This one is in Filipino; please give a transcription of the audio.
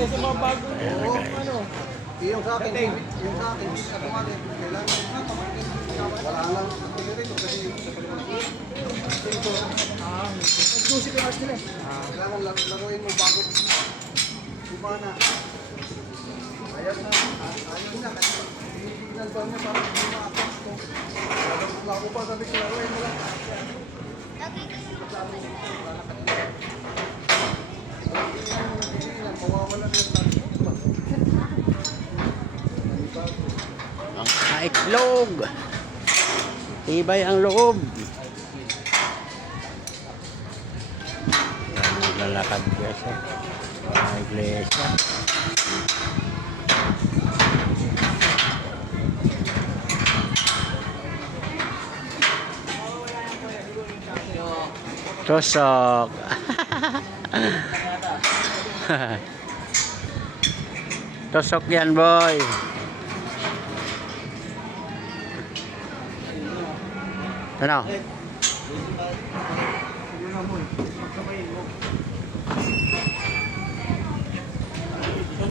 tayo sa mga bagong ano. Yung sa akin, kailangan wala lang. Nag-12 hours nila eh. Kailangan laruin mo bago. Iba na. Ayaw na. Kasi signal ba niya para hindi ma-attach ko. Wala ko pa sabi ko laruin mo lang. Mawawalan yung Ang itlog. Tibay ang loob. Lalakad siya sa iglesia. Tusok. Tusok yan, boy. Ano?